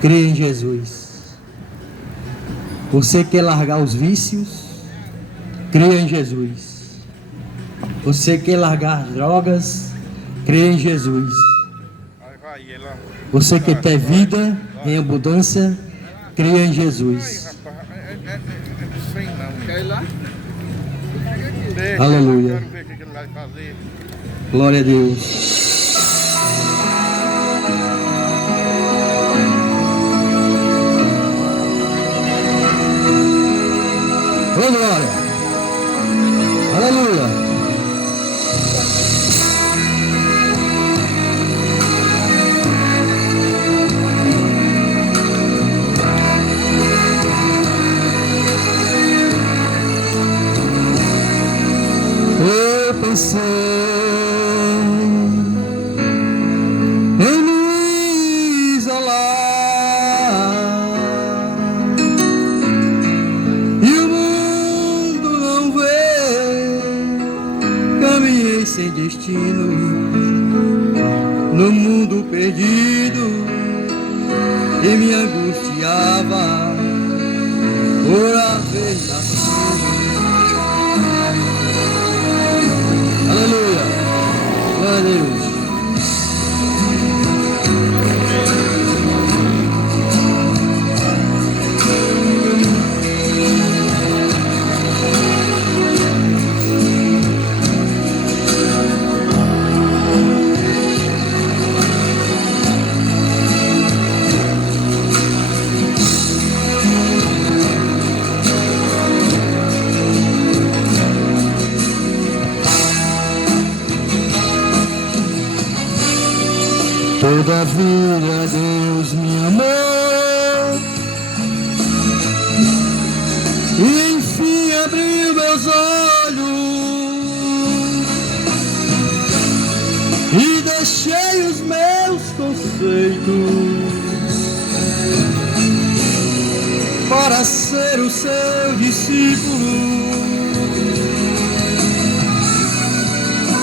Creia em Jesus. Você quer largar os vícios? Creia em Jesus. Você quer largar as drogas? Creia em Jesus. Você quer ter vida em abundância? Creia em Jesus. Aleluia. Glória a Deus. Oh, glória. Aleluia. Eu pensei em me isolar e o mundo não vê. Caminhei sem destino no mundo perdido e me angustiava por haver nascido. Aleluia, glória a Deus. Todavia Deus me amou e enfim abriu meus olhos e deixei os meus conceitos para ser o seu discípulo.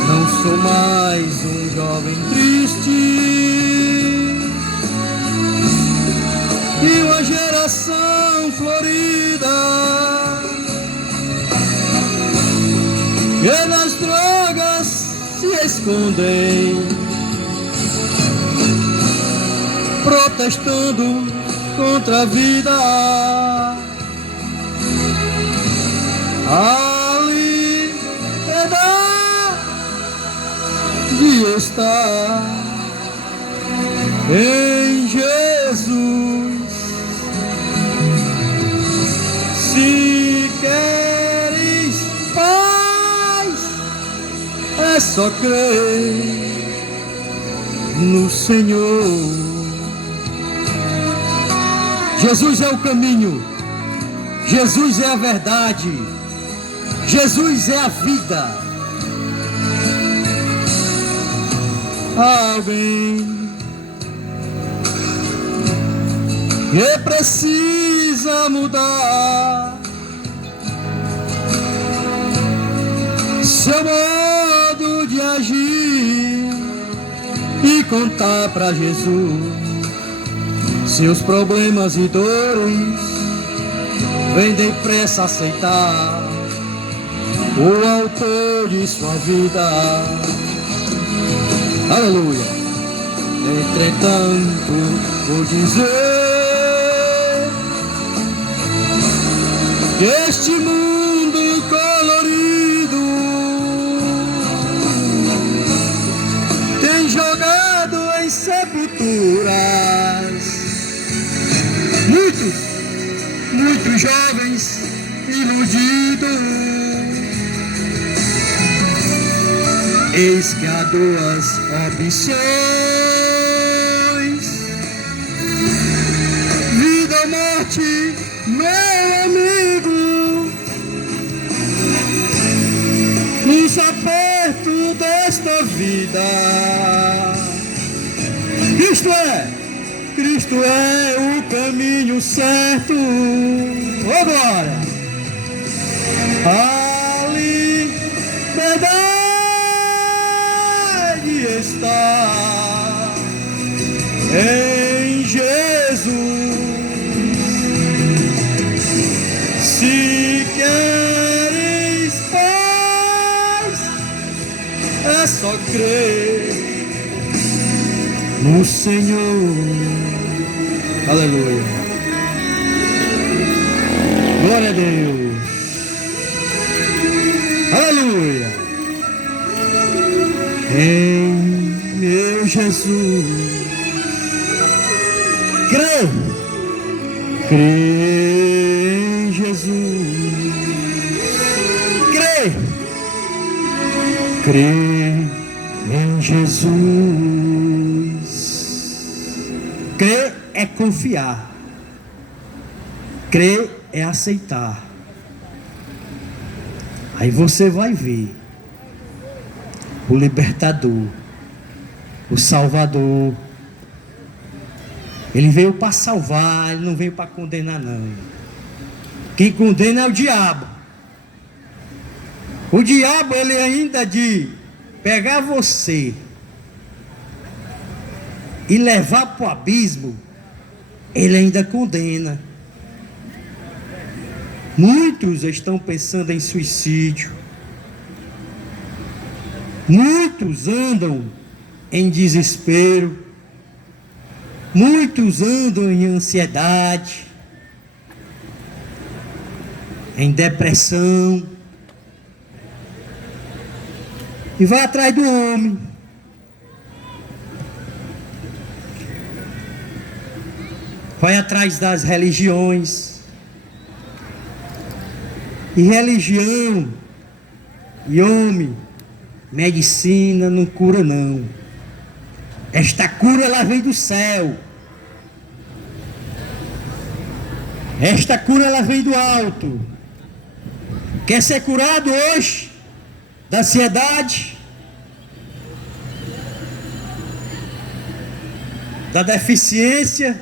Não sou mais um jovem triste e uma geração florida que nas drogas se escondem, protestando contra a vida. A liberdade está em Jesus. Se queres paz, é só crer no Senhor. Jesus é o caminho, Jesus é a verdade, Jesus é a vida. Alguém que precisa mudar seu modo de agir e contar pra Jesus seus problemas e dores. Vem depressa aceitar o autor de sua vida. Aleluia. Entretanto, vou dizer que este mundo colorido tem jogado em sepulturas muitos jovens iludidos. Eis que há duas opções: vida ou morte, meu amigo. Nos apertos desta vida, Cristo é o caminho certo. Ô glória! A liberdade está em Jesus. só crer no Senhor. Aleluia. Glória a Deus. Aleluia. Em meu Jesus, crê em Jesus, crê em Jesus. Crer é confiar, crer é aceitar. Aí você vai ver o libertador, o salvador. Ele veio para salvar, ele não veio para condenar não. Quem condena é o diabo. O diabo, ele ainda de pegar você e levar para o abismo, ele ainda condena. Muitos estão pensando em suicídio. Muitos andam em desespero. Muitos andam em ansiedade, em depressão. E vai atrás do homem. Vai atrás das religiões. E religião e homem, medicina não cura não. Esta cura ela vem do céu. Esta cura ela vem do alto. Quer ser curado hoje da ansiedade, da deficiência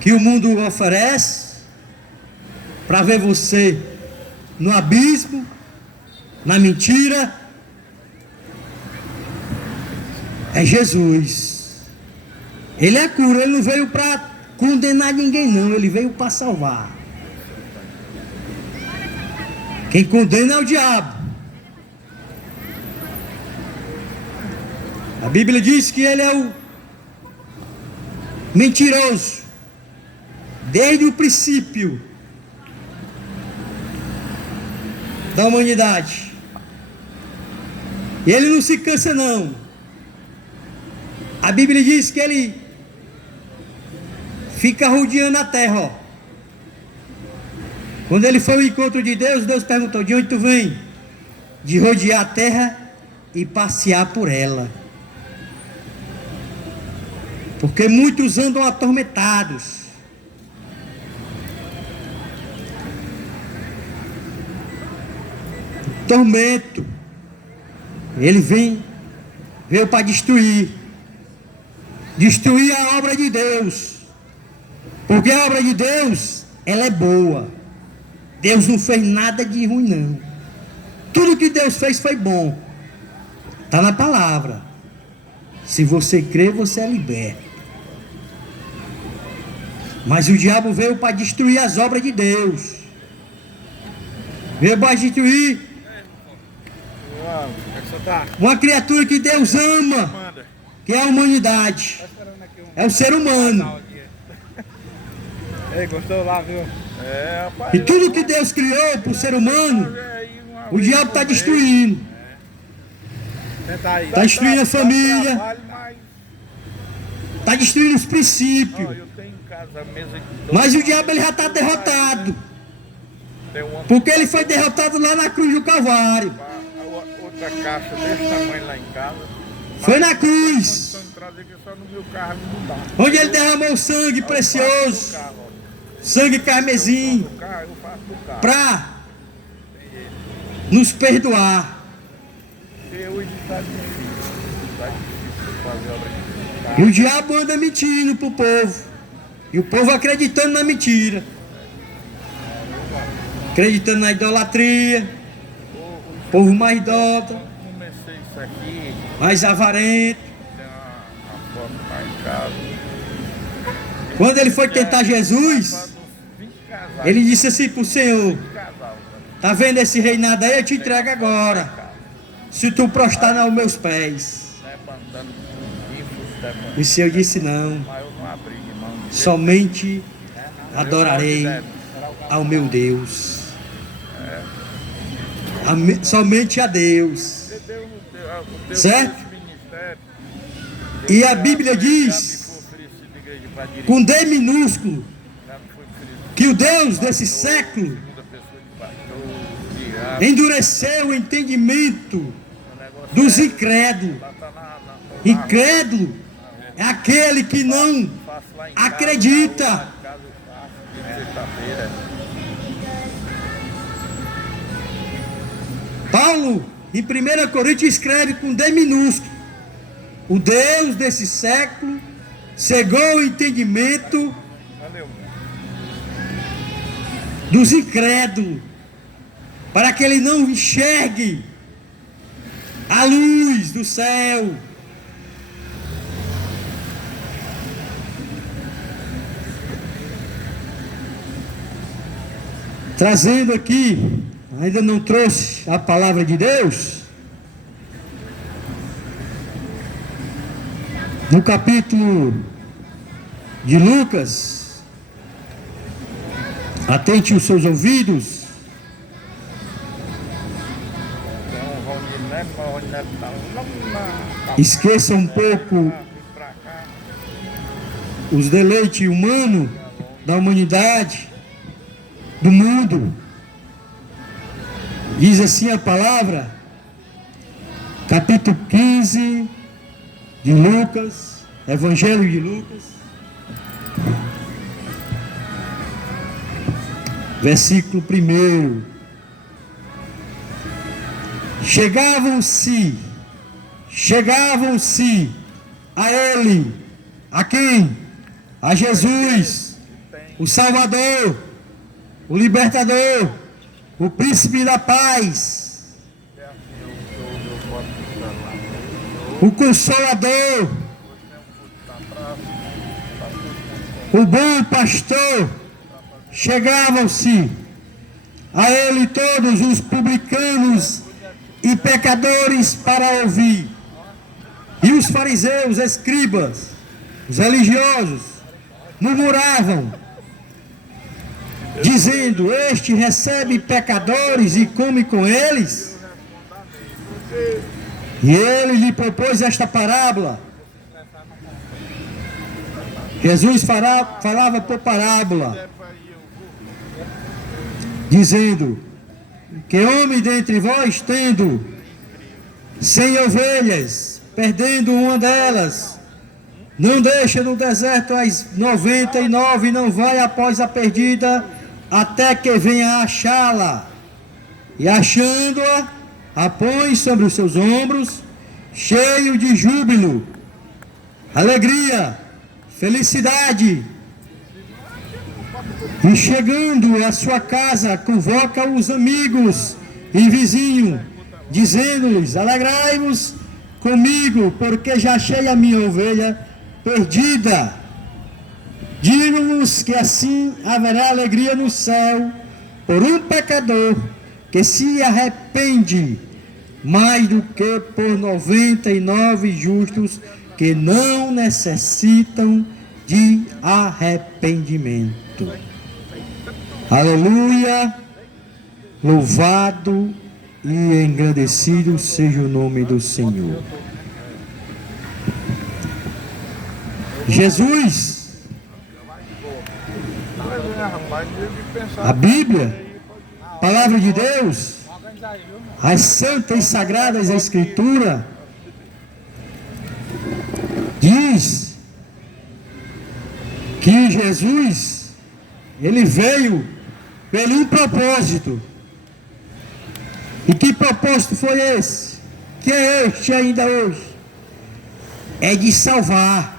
que o mundo oferece, para ver você no abismo, na mentira? É Jesus. Ele é a cura. Ele não veio para condenar ninguém não, ele veio para salvar. Quem condena é o diabo. A Bíblia diz que ele é o mentiroso desde o princípio da humanidade. E ele não se cansa não. A Bíblia diz que ele fica rodeando a terra, ó. Quando ele foi ao encontro de Deus, Deus perguntou: de onde tu vem? De rodear a terra e passear por ela. Porque muitos andam atormentados. Tormento. Ele veio para destruir a obra de Deus. Porque a obra de Deus, ela é boa. Deus não fez nada de ruim não. Tudo que Deus fez foi bom. Está na palavra. Se você crer, você é liberto. Mas o diabo veio para destruir as obras de Deus. Veio para destruir uma criatura que Deus ama, que é a humanidade. É o ser humano. Ei, gostou lá, viu? Rapaz, e tudo que Deus criou para o ser humano, o diabo está destruindo. Está destruindo a família. Está destruindo os princípios. Mas o diabo ele já está derrotado. Porque ele foi derrotado lá na cruz do Calvário. Outra caixa desse tamanho lá em casa. Foi na cruz. Onde ele derramou sangue precioso. Sangue carmesim. Para nos perdoar. E o diabo anda mentindo para o povo. E o povo acreditando na mentira. Acreditando na idolatria. Povo mais idólatra, mais avarento. Quando ele foi tentar Jesus, ele disse assim para o Senhor: tá vendo esse reinado aí? Eu te entrego agora. se tu prostrar aos meus pés. Levantando com infos, levantando. E se eu disse não, Mas eu não abri de mão. somente Eu adorarei posso, ao meu Deus. Somente a Deus. Certo? E a Bíblia diz, com D minúsculo, que o Deus desse século endureceu o entendimento dos incrédulos. Incrédulo é aquele que não acredita. Paulo, em 1 Coríntios, escreve com D minúsculo: o Deus desse século cegou o entendimento dos incrédulos, para que ele não enxergue a luz do céu. Trazendo aqui, ainda não trouxe a palavra de Deus, no capítulo de Lucas, atente os seus ouvidos. Esqueça um pouco os deleites humanos da humanidade, do mundo. Diz assim a palavra, capítulo 15 de Lucas, Evangelho de Lucas, versículo 1. Chegavam-se a ele, a quem? A Jesus, o Salvador, o Libertador, o Príncipe da Paz, o Consolador, o Bom Pastor. Chegavam-se a ele todos os publicanos e pecadores para ouvir. E os fariseus, escribas, os religiosos, murmuravam, dizendo: este recebe pecadores e come com eles. E ele lhe propôs esta parábola. Jesus falava por parábola, dizendo: que homem dentre vós, tendo 100 ovelhas, perdendo uma delas, não deixa no deserto as 99 e não vai após a perdida, até que venha achá-la. E achando-a, a põe sobre os seus ombros, cheio de júbilo, alegria, felicidade. E chegando à sua casa, convoca os amigos e vizinhos, dizendo-lhes: alegrai-vos comigo, porque já achei a minha ovelha perdida. Digo-vos que assim haverá alegria no céu por um pecador que se arrepende, mais do que por 99 justos que não necessitam de arrependimento. Aleluia, louvado e engrandecido seja o nome do Senhor. Jesus, a Bíblia, palavra de Deus, as santas e sagradas Escrituras, diz que Jesus, ele veio pelo um propósito. E que propósito foi esse? Que é este ainda hoje? É de salvar.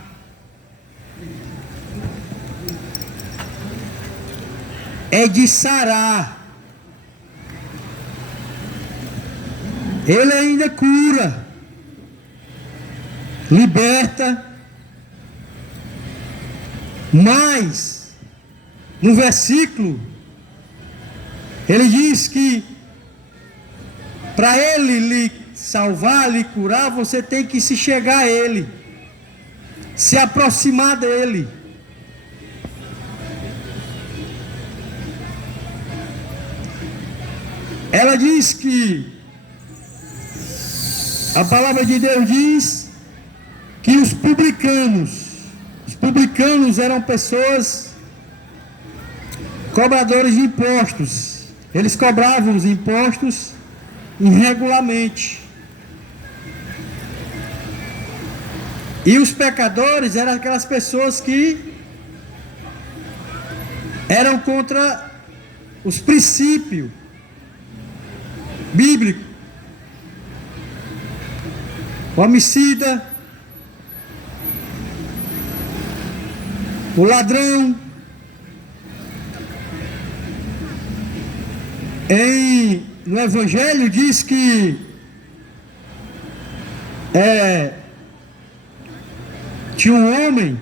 É de sarar. Ele ainda cura, liberta, mas no versículo ele diz que para ele lhe salvar, lhe curar, você tem que se chegar a Ele, se aproximar dEle. Ela diz que a palavra de Deus diz que os publicanos eram pessoas cobradores de impostos. Eles cobravam os impostos irregularmente. E os pecadores eram aquelas pessoas que eram contra os princípios bíblicos. O homicida, o ladrão. No Evangelho diz que tinha um homem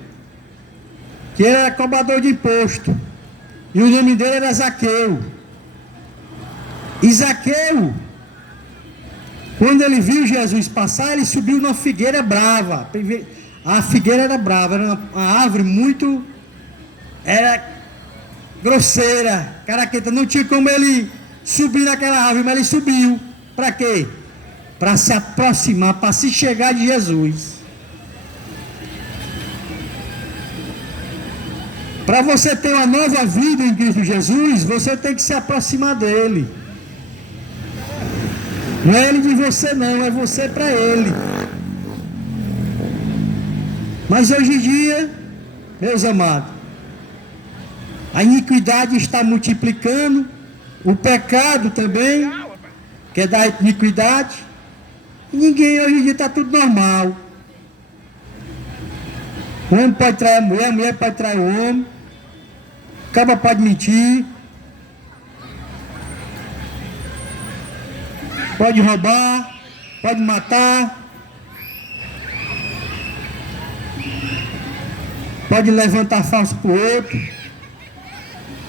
que era cobrador de imposto, e o nome dele era Zaqueu. E Zaqueu, quando ele viu Jesus passar, ele subiu numa figueira brava. A figueira era brava, era uma árvore muito, era grosseira, caraqueta, não tinha como ele subir naquela árvore, mas ele subiu. Para quê? Para se aproximar, para se chegar de Jesus. Para você ter uma nova vida em Cristo Jesus, você tem que se aproximar dele. Não é ele de você não, é você para ele. Mas hoje em dia, meus amados, a iniquidade está multiplicando, o pecado também, que é da iniquidade. Ninguém hoje em dia está tudo normal. O homem pode trair a mulher pode trair o homem, o cabra pode mentir, pode roubar, pode matar, pode levantar falso para o outro.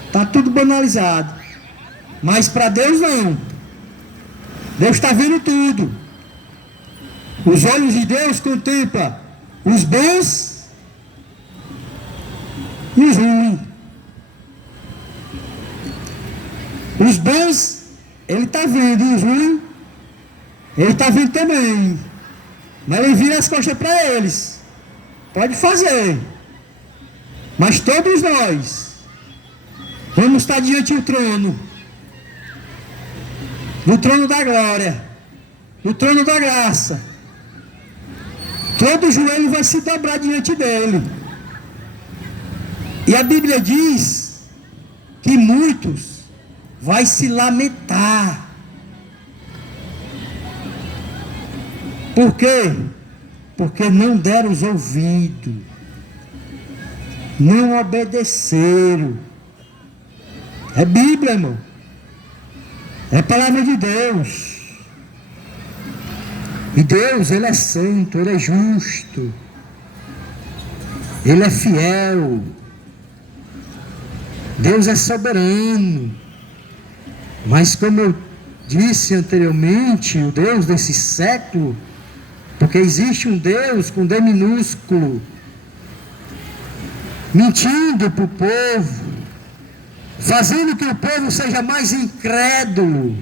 Está tudo banalizado. Mas para Deus não. Deus está vendo tudo. Os olhos de Deus contemplam os bons e os ruins. Os bons, Ele está vendo, e os ruins, Ele está vendo também. Mas Ele vira as costas para eles. Pode fazer. Mas todos nós vamos estar diante do trono. No trono da glória. No trono da graça. Todo joelho vai se dobrar diante dele. E a Bíblia diz que muitos vai se lamentar. Por quê? Porque não deram os ouvidos. Não obedeceram. É Bíblia, irmão. É palavra de Deus. E Deus, Ele é santo, Ele é justo. Ele é fiel. Deus é soberano. Mas como eu disse anteriormente, o Deus desse século, porque existe um Deus com D minúsculo, mentindo para o povo, fazendo que o povo seja mais incrédulo,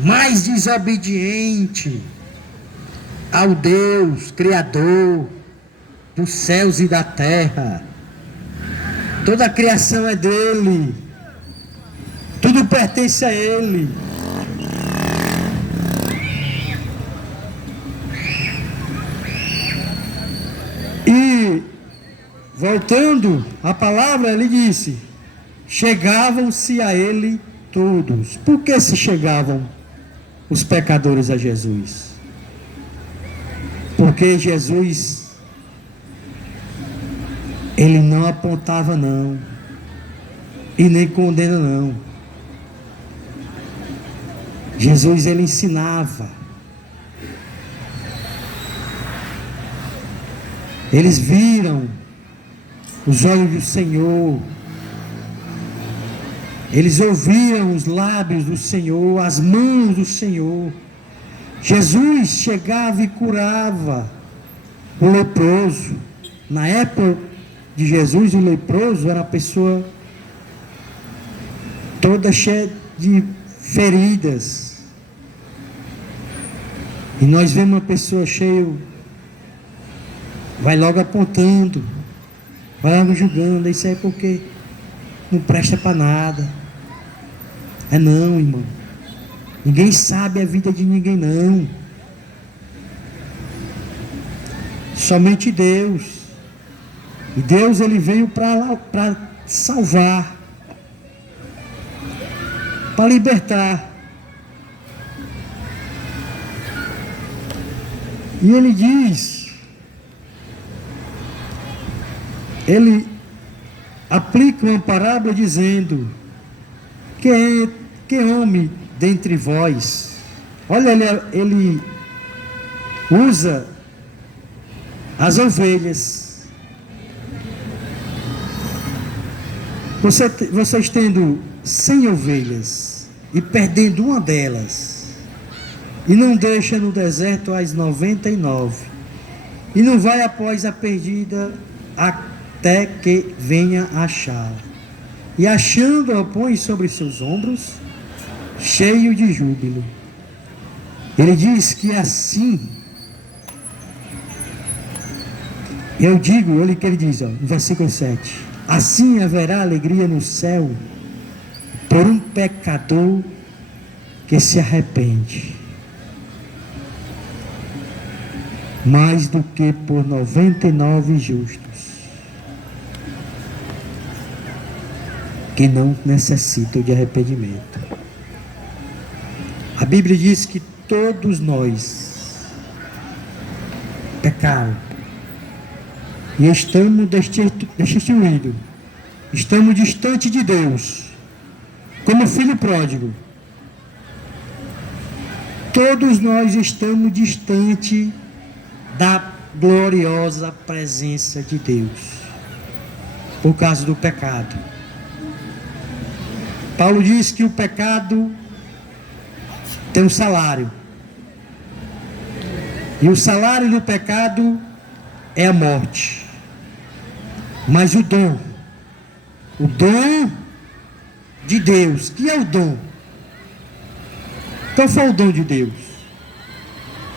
mais desobediente ao Deus Criador dos céus e da terra. Toda a criação é dele, tudo pertence a ele. E voltando à palavra, ele disse: chegavam-se a ele todos. Por que se chegavam os pecadores a Jesus? Porque Jesus, ele não apontava não, e nem condena não. Jesus, ele ensinava. Eles viram os olhos do Senhor. Eles ouviram os lábios do Senhor, as mãos do Senhor. Jesus chegava e curava o leproso. Na época de Jesus, o leproso era uma pessoa toda cheia de feridas. E nós vemos uma pessoa cheia, vai logo apontando, vai logo julgando, isso aí é porque não presta para nada. É não, irmão. Ninguém sabe a vida de ninguém, não. Somente Deus. E Deus, ele veio para salvar, para libertar. E ele diz, ele aplica uma parábola dizendo: que homem dentre vós, olha, ele usa as ovelhas. Vocês tendo 100 ovelhas e perdendo uma delas, e não deixa no deserto as 99, e não vai após a perdida até que venha achá-la, e achando-a põe sobre seus ombros, cheio de júbilo. Ele diz que assim, eu digo, olha o que ele diz, no versículo 7: assim haverá alegria no céu por um pecador que se arrepende, mais do que por 99 justos que não necessitam de arrependimento. A Bíblia diz que todos nós pecaram e estamos destituídos, estamos distantes de Deus, como filho pródigo. Todos nós estamos distantes da gloriosa presença de Deus, por causa do pecado. Paulo diz que o pecado tem um salário, e o salário do pecado é a morte. Mas o dom de Deus, que é o dom? Qual foi o dom de Deus?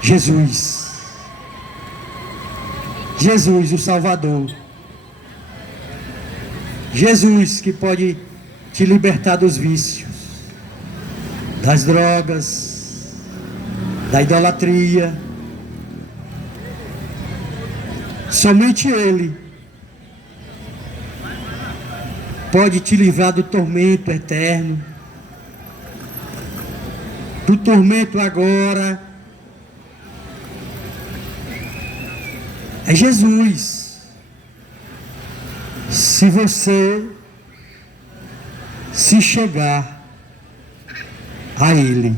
Jesus, o Salvador. Jesus que pode te libertar dos vícios, das drogas, da idolatria. Somente Ele pode te livrar do tormento eterno, do tormento agora. É Jesus. Se você se chegar a Ele.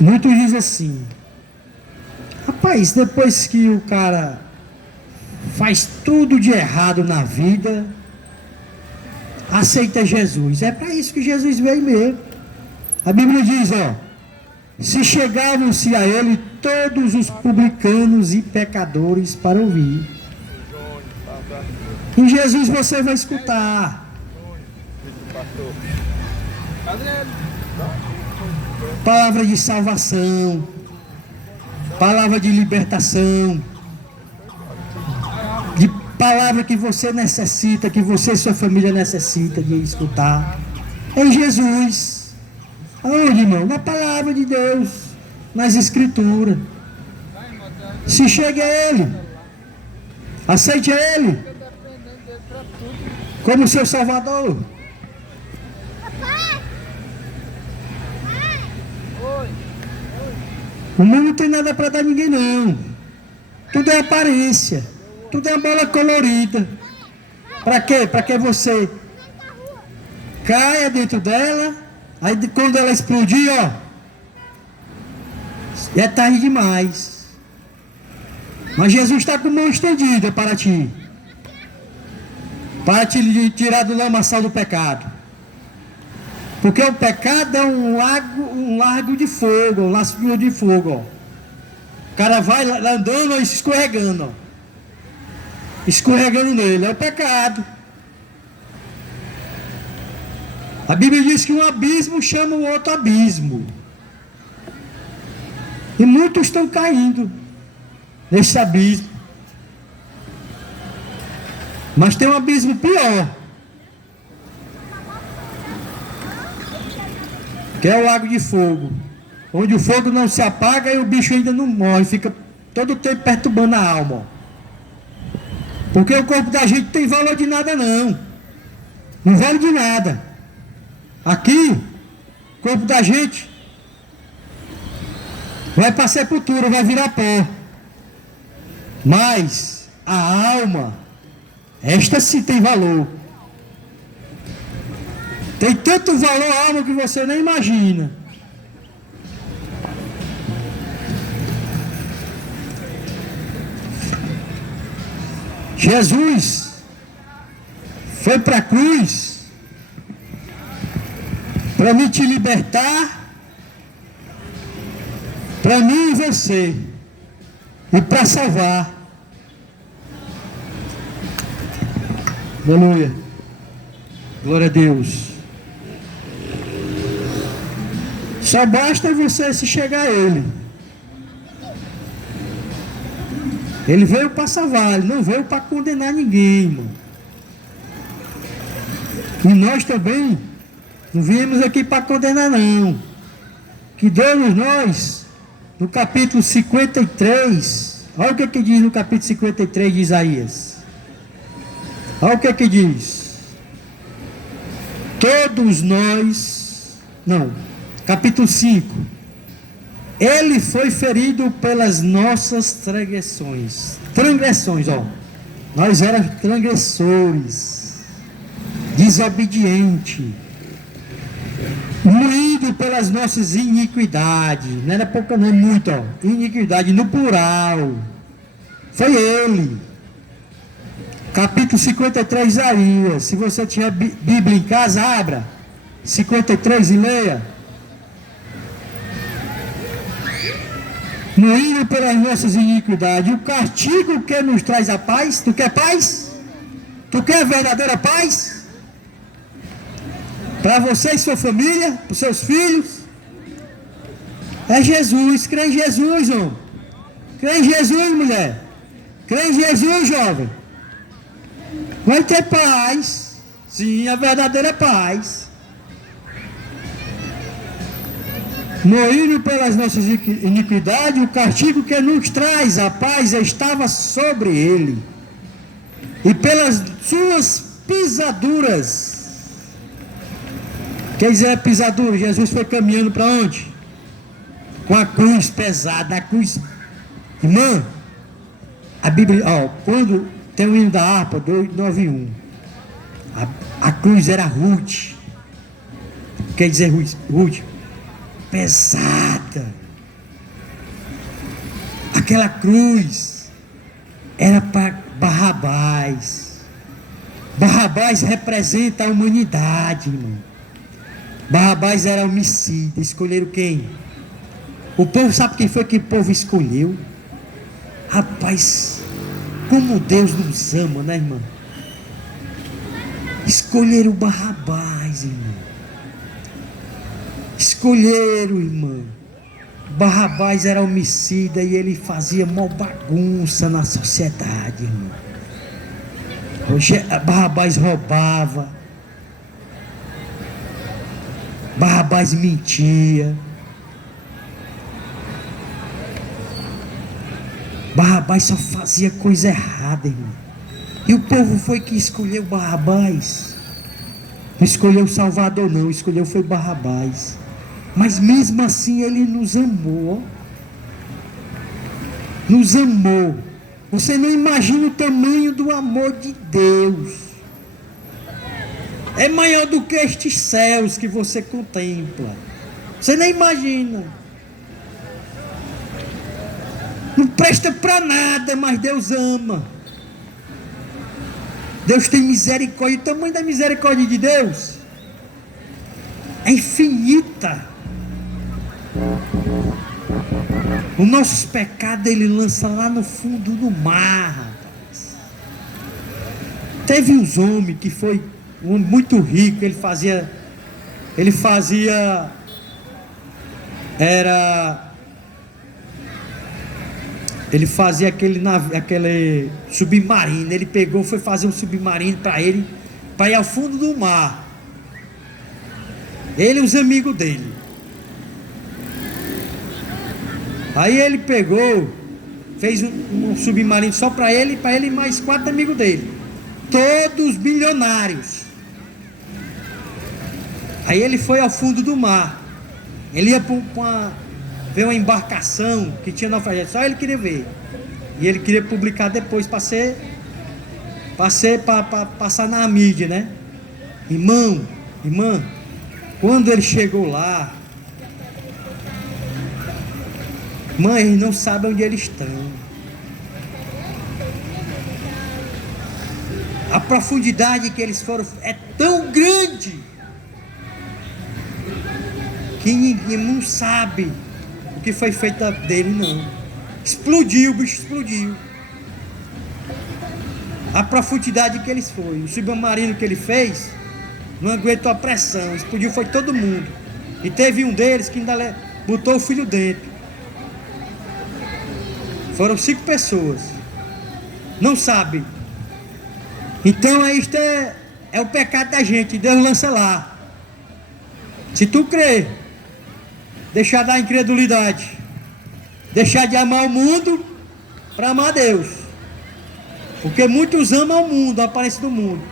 Muitos dizem assim: rapaz, depois que o cara faz tudo de errado na vida, aceita Jesus. É para isso que Jesus veio mesmo. A Bíblia diz, se chegavam-se a Ele todos os publicanos e pecadores para ouvir. Em Jesus você vai escutar palavra de salvação, palavra de libertação, de palavra que você necessita, que você e sua família necessita de escutar. É em Jesus. Aonde, irmão? Na palavra de Deus, nas Escrituras. Se chegue a Ele, aceite a Ele como seu Salvador. O mundo não tem nada para dar a ninguém, não. Tudo é aparência, tudo é uma bola colorida. Para quê? Para que você caia dentro dela, aí quando ela explodir, é tarde demais. Mas Jesus está com a mão estendida para ti tirar do lamaçal do pecado. Porque o pecado é um largo de fogo, um laço de fogo, ó. O cara vai andando e se escorregando, ó. Escorregando nele, é o pecado. A Bíblia diz que um abismo chama o outro abismo. E muitos estão caindo nesse abismo. Mas tem um abismo pior, que é o lago de fogo, onde o fogo não se apaga e o bicho ainda não morre, fica todo o tempo perturbando a alma. Porque o corpo da gente não tem valor de nada não. Não vale de nada. Aqui, o corpo da gente vai para a sepultura, vai virar pó. Mas a alma, esta sim tem valor. Tem tanto valor a alma que você nem imagina. Jesus foi para a cruz para me te libertar, para mim e você, e para salvar. Aleluia. Glória a Deus. Só basta você se chegar a Ele. Ele veio para salvar, Ele não veio para condenar ninguém, irmão. E nós também não viemos aqui para condenar, não. Que Deus nós, no capítulo 53, olha o que diz no capítulo 53 de Isaías. Olha o que diz. Todos nós, não, capítulo 5. Ele foi ferido pelas nossas transgressões. Transgressões, ó. Nós éramos transgressores, desobedientes, moído pelas nossas iniquidades. Não era pouca, não, muito, ó. Iniquidade no plural. Foi Ele. Capítulo 53, Isaías. Se você tiver Bíblia em casa, abra 53 e leia. Moído pelas nossas iniquidades, o castigo que nos traz a paz. Tu quer paz? Tu quer a verdadeira paz? Para você e sua família, para os seus filhos? É Jesus, crê em Jesus, homem. Crê em Jesus, mulher. Crê em Jesus, jovem. Vai ter paz. Sim, a verdadeira paz. Moído pelas nossas iniquidades, o castigo que nos traz a paz estava sobre ele. E pelas suas pisaduras. Quer dizer, pisadura, Jesus foi caminhando para onde? Com a cruz pesada, a cruz. Irmã, a Bíblia, ó, quando tem o hino da harpa, 291, a cruz era rude. Quer dizer, rude? Pesada. Aquela cruz era para Barrabás. Barrabás representa a humanidade, irmão. Barrabás era homicida. Escolheram quem? O povo sabe quem foi que o povo escolheu? Rapaz, como Deus nos ama, né, irmão? Escolheram Barrabás, irmão. Escolheram, irmão. Barrabás era homicida e ele fazia mó bagunça na sociedade, irmão. Barrabás roubava. Barrabás mentia. Barrabás só fazia coisa errada, irmão. E o povo foi que escolheu Barrabás. Não escolheu o Salvador, não. Escolheu foi Barrabás. Mas mesmo assim ele nos amou. Nos amou. Você não imagina o tamanho do amor de Deus. É maior do que estes céus que você contempla. Você nem imagina. Não presta para nada, mas Deus ama. Deus tem misericórdia. O tamanho da misericórdia de Deus é infinita. Os nossos pecados ele lança lá no fundo do mar, rapaz. Teve uns homens que foi um homem muito rico, ele fazia aquele submarino. Ele pegou, foi fazer um submarino para ir ao fundo do mar. Ele e os amigos dele. Aí ele pegou, fez um submarino só para ele e mais 4 amigos dele, todos bilionários. Aí ele foi ao fundo do mar. Ele ia ver uma embarcação que tinha naufragado, só ele queria ver. E ele queria publicar depois para passar na mídia, né? Irmã, quando ele chegou lá, eles não sabem onde eles estão. A profundidade que eles foram é tão grande que ninguém não sabe o que foi feito dele, não. Explodiu, o bicho explodiu. A profundidade que eles foram, o submarino que ele fez não aguentou a pressão, explodiu, foi todo mundo. E teve um deles que ainda botou o filho dentro. Foram 5 pessoas. Não sabe. Então isto é o pecado da gente. Deus lança lá. Se tu crer, deixar da incredulidade, deixar de amar o mundo para amar Deus. Porque muitos amam o mundo, a aparência do mundo.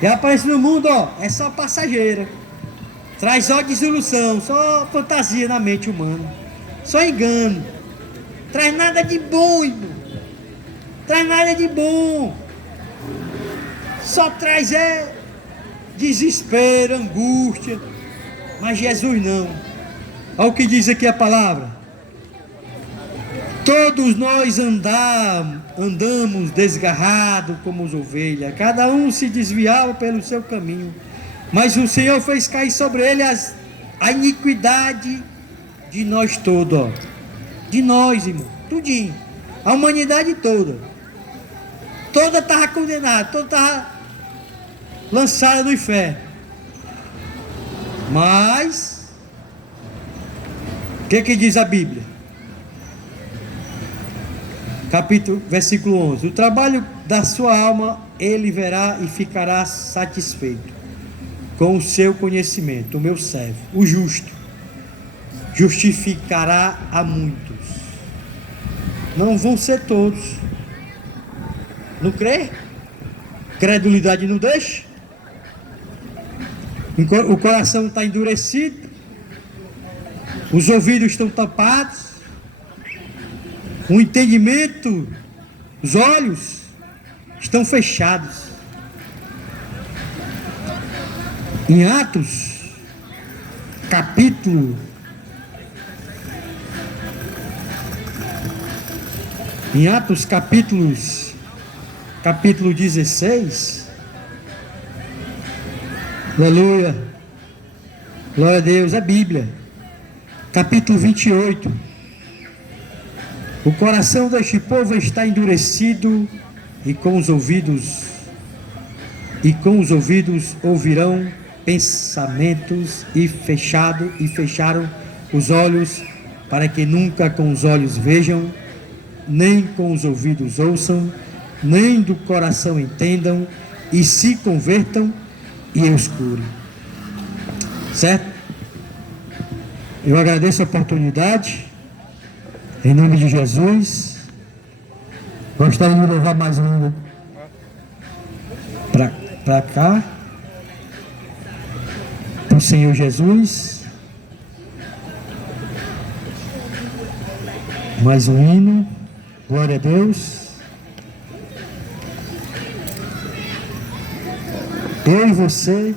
E a aparência do mundo, é só passageira. Traz só desilusão, só fantasia na mente humana. Só engano. Traz nada de bom, irmão. Traz nada de bom. Só traz desespero, angústia. Mas Jesus não. Olha o que diz aqui a palavra. Todos nós andamos desgarrados como as ovelhas. Cada um se desviava pelo seu caminho. Mas o Senhor fez cair sobre ele a iniquidade de nós todos, de nós, irmão, tudinho, a humanidade toda estava condenada, toda estava lançada no inferno. Mas o que diz a Bíblia? Versículo 11: o trabalho da sua alma ele verá e ficará satisfeito com o seu conhecimento. O meu servo, o justo, justificará a muitos. Não vão ser todos. Não crê? Credulidade não deixa. O coração está endurecido. Os ouvidos estão tapados. O entendimento, os olhos estão fechados. Em Atos, capítulo 16, aleluia, glória a Deus, é Bíblia, capítulo 28, o coração deste povo está endurecido e com os ouvidos ouvirão pensamentos e fecharam os olhos para que nunca com os olhos vejam, nem com os ouvidos ouçam, nem do coração entendam, e se convertam e eu os cure. Certo? Eu agradeço a oportunidade, em nome de Jesus. Gostaria de levar mais um para cá, para o Senhor Jesus. Mais um hino. Glória a Deus. Eu e você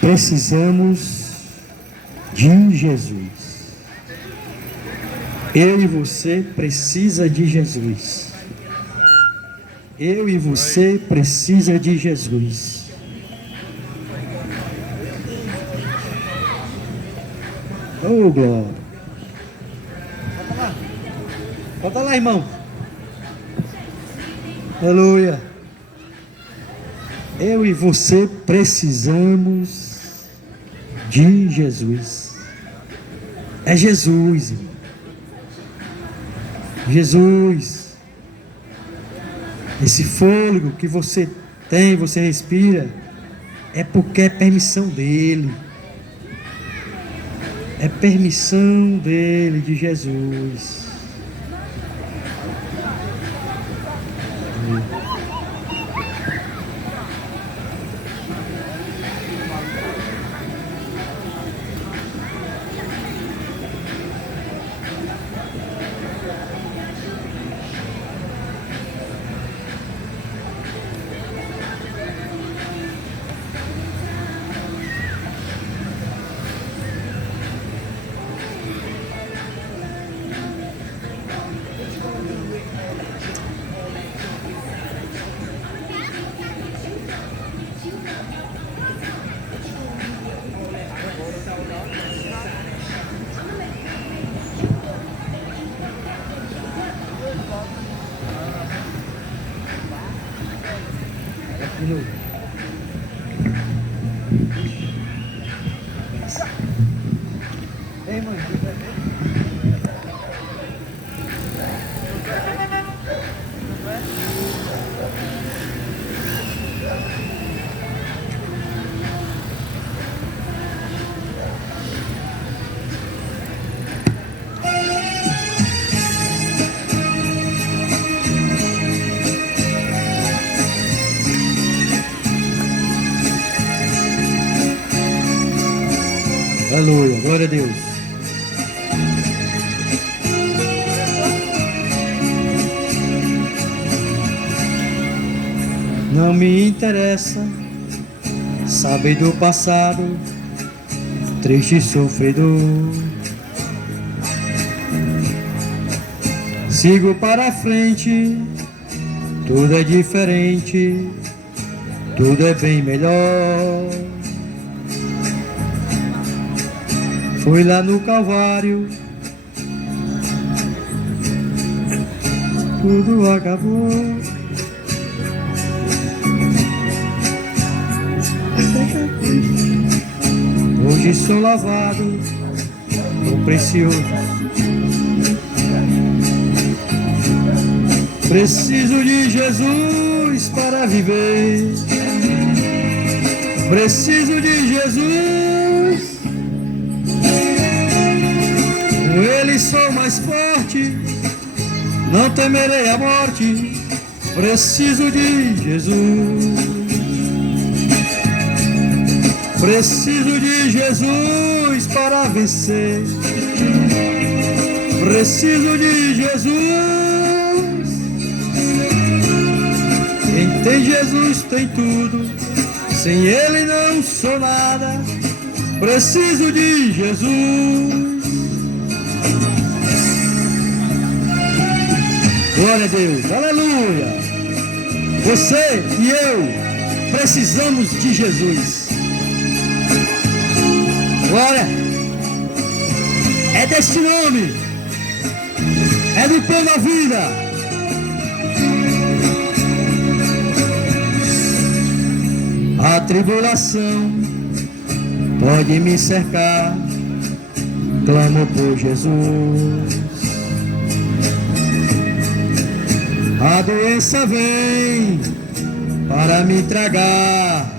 precisamos de Jesus. Eu e você precisa de Jesus. Eu e você precisa de Jesus. Oh, glória. Volta lá. Volta lá, irmão. Aleluia. Eu e você precisamos de Jesus. É Jesus, irmão. Jesus. Esse fôlego que você tem, você respira, é porque é permissão dele. É permissão dele, de Jesus. Ei, mãe. Aleluia, glória a Deus. Não me interessa saber do passado, triste e sofredor. Sigo para frente, tudo é diferente, tudo é bem melhor. Fui lá no Calvário, tudo acabou. Hoje sou lavado no precioso. Preciso de Jesus para viver. Preciso de Jesus. Com Ele sou mais forte, não temerei a morte. Preciso de Jesus. Preciso de Jesus para vencer. Preciso de Jesus. Quem tem Jesus tem tudo. Sem Ele não sou nada. Preciso de Jesus. Glória a Deus, aleluia. Você e eu precisamos de Jesus. Glória. É deste nome. É do pão da vida. A tribulação pode me cercar. Clamo por Jesus. A doença vem para me tragar.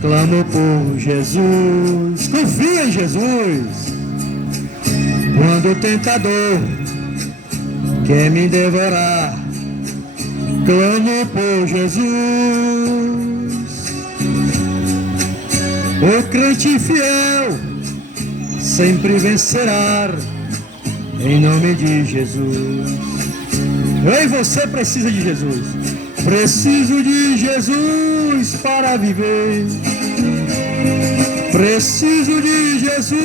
Clamo por Jesus. Confia em Jesus. Quando o tentador quer me devorar, clamo por Jesus. O crente fiel sempre vencerá, em nome de Jesus. Eu e você precisa de Jesus. Preciso de Jesus para viver. Preciso de Jesus.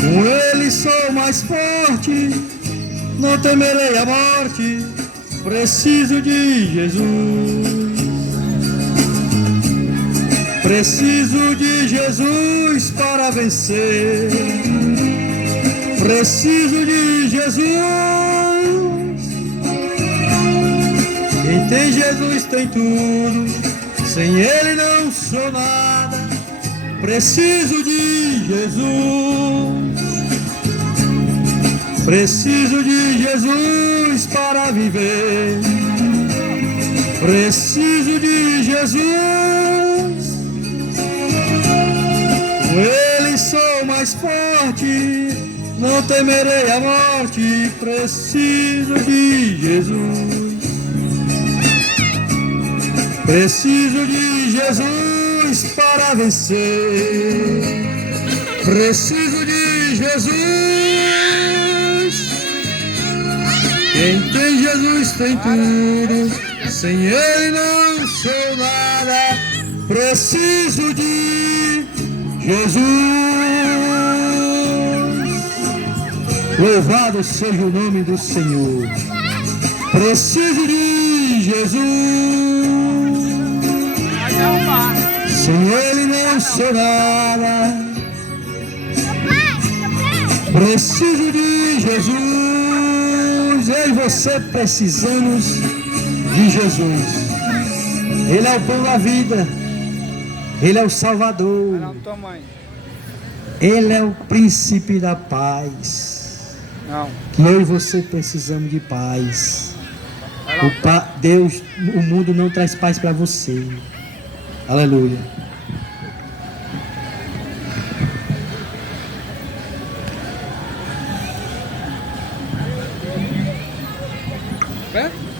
Com Ele sou mais forte, não temerei a morte. Preciso de Jesus. Preciso de Jesus para vencer. Preciso de Jesus. Quem tem Jesus tem tudo. Sem Ele não sou nada. Preciso de Jesus. Preciso de Jesus para viver. Preciso de Jesus. Com Ele sou mais forte. Não temerei a morte. Preciso de Jesus. Preciso de Jesus para vencer. Preciso de Jesus. Quem tem Jesus tem tudo. Sem Ele não sou nada. Preciso de Jesus. Louvado seja o nome do Senhor. Preciso de Jesus. Sem Ele não sou nada. Preciso de Jesus. Eu e você precisamos de Jesus. Ele é o pão da vida. Ele é o Salvador. Ele é o príncipe da paz. Que eu e você precisamos de paz. Deus, o mundo não traz paz para você. Aleluia. É?